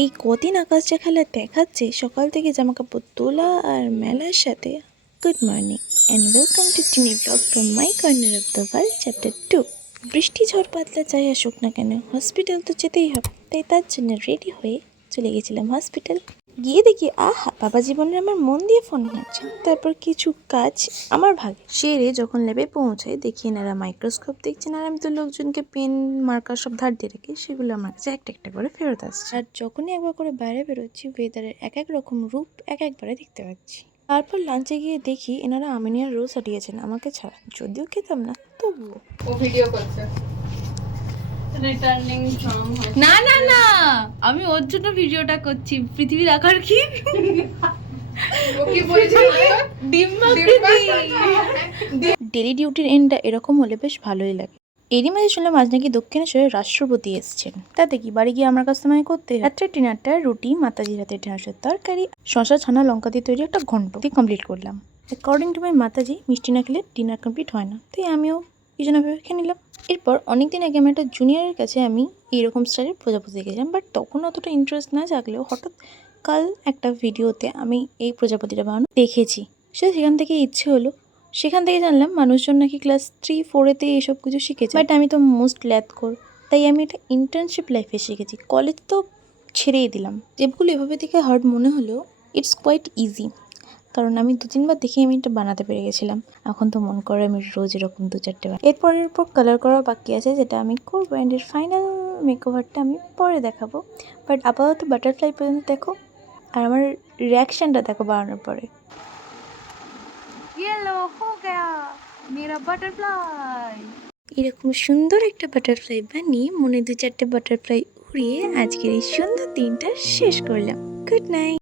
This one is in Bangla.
এই কদিন আকাশটা খেলা দেখাচ্ছে সকাল থেকে জামাকাপড় তোলা আর মেলার সাথে। Good morning and welcome to tiny blog from my corner of the world chapter 2। বৃষ্টি ঝড় পাতলা যাই আসুক না কেন, হসপিটাল তো যেতেই হবে, তাই তার জন্য রেডি হয়ে চলে গেছিলাম হসপিটাল। গিয়ে দেখি আহা, বাবা জীবনের আমার মন দিয়ে ফোন হচ্ছে। তারপর কিছু কাজ আমার ভাগে সেরে যখন ল্যাবে পৌঁছায়, দেখি এনারা মাইক্রোস্কোপ দেখছেন, আর আমি তো লোকজনকে পেন মার্কার সব ধার দিয়ে রেখে সেগুলো আমার কাছে একটা একটা করে ফেরত আসছে। আর যখনই একবার করে বাইরে বেরোচ্ছি, ওয়েদারের এক এক রকম রূপ একবারে দেখতে পাচ্ছি। তারপর লাঞ্চে গিয়ে দেখি এনারা আমিনিয়ার রোল সাটিয়েছেন আমাকে ছাড়া, যদিও খেতাম না তবুও। ও ভিডিও করছে রিটার্নিং ফ্রম। না না না, আমি ওর জন্য ভিডিওটা করছি। পৃথিবীর আকার কি? ও কি বলছিল? ডেলি ডিউটির এন্ডটা এরকম হলে বেশ ভালোই লাগে। এরই মাঝে শুনলাম আজ নাকি দক্ষিণেশ্বরের রাষ্ট্রপতি এসেছেন। তাতে কি বাড়ি গিয়ে আমার কাছে আমায় করতে হয়। রাত্রে ডিনারটা রুটি, মাতাজির হাতে ঢেঁড়সের তরকারি, শশা, ছানা, লঙ্কা দিয়ে তৈরি একটা ঘন্ট দিয়ে কমপ্লিট করলাম। অ্যাকর্ডিং টু মাই মাতাজি, মিষ্টি না খেলে ডিনার কমপ্লিট হয় না, তাই আমিও কি যেন ভেবে খেয়ে নিলাম। এরপর অনেকদিন আগে আমি একটা জুনিয়রের কাছে আমি এইরকম স্টাইলের প্রজাপতি দেখেছিলাম, বাট তখন অতটা ইন্টারেস্ট না জাগলেও হঠাৎ কাল একটা ভিডিওতে আমি এই প্রজাপতিটা বানানো দেখেছি। সেখান থেকে ইচ্ছে হলো, সেখান থেকে জানলাম মানুষজন নাকি ক্লাস 3-4-এতে এইসব কিছু শিখেছে, বাট আমি তো মোস্ট ল্যাথকোর, তাই আমি এটা ইন্টার্নশিপ লাইফে শিখেছি। কলেজ তো ছেড়েই দিলাম। যেগুলো এভাবে দেখে হার্ড মনে হলেও ইটস কোয়াইট ইজি, কারণ আমি 2-3 বার দেখে আমি এটা বানাতে পেরে গেছিলাম। এখন তো মন করে আমি রোজ এরকম 2-4টে বার। এরপর কালার করা বাকি আছে, যেটা আমি করবো, অ্যান্ড এর ফাইনাল মেকওভারটা আমি পরে দেখাবো। বাট আপাতত বাটারফ্লাই পর্যন্ত দেখো, আর আমার রিয়াকশানটা দেখো বানানোর পরে। येलो हो गया मेरा बटरफ्लाई। এরকম সুন্দর একটা বাটারফ্লাই বানিয়ে মনে 2-4টে বাটারফ্লাই উড়িয়ে আজকের এই সুন্দর দিনটা শেষ করলাম। Good night.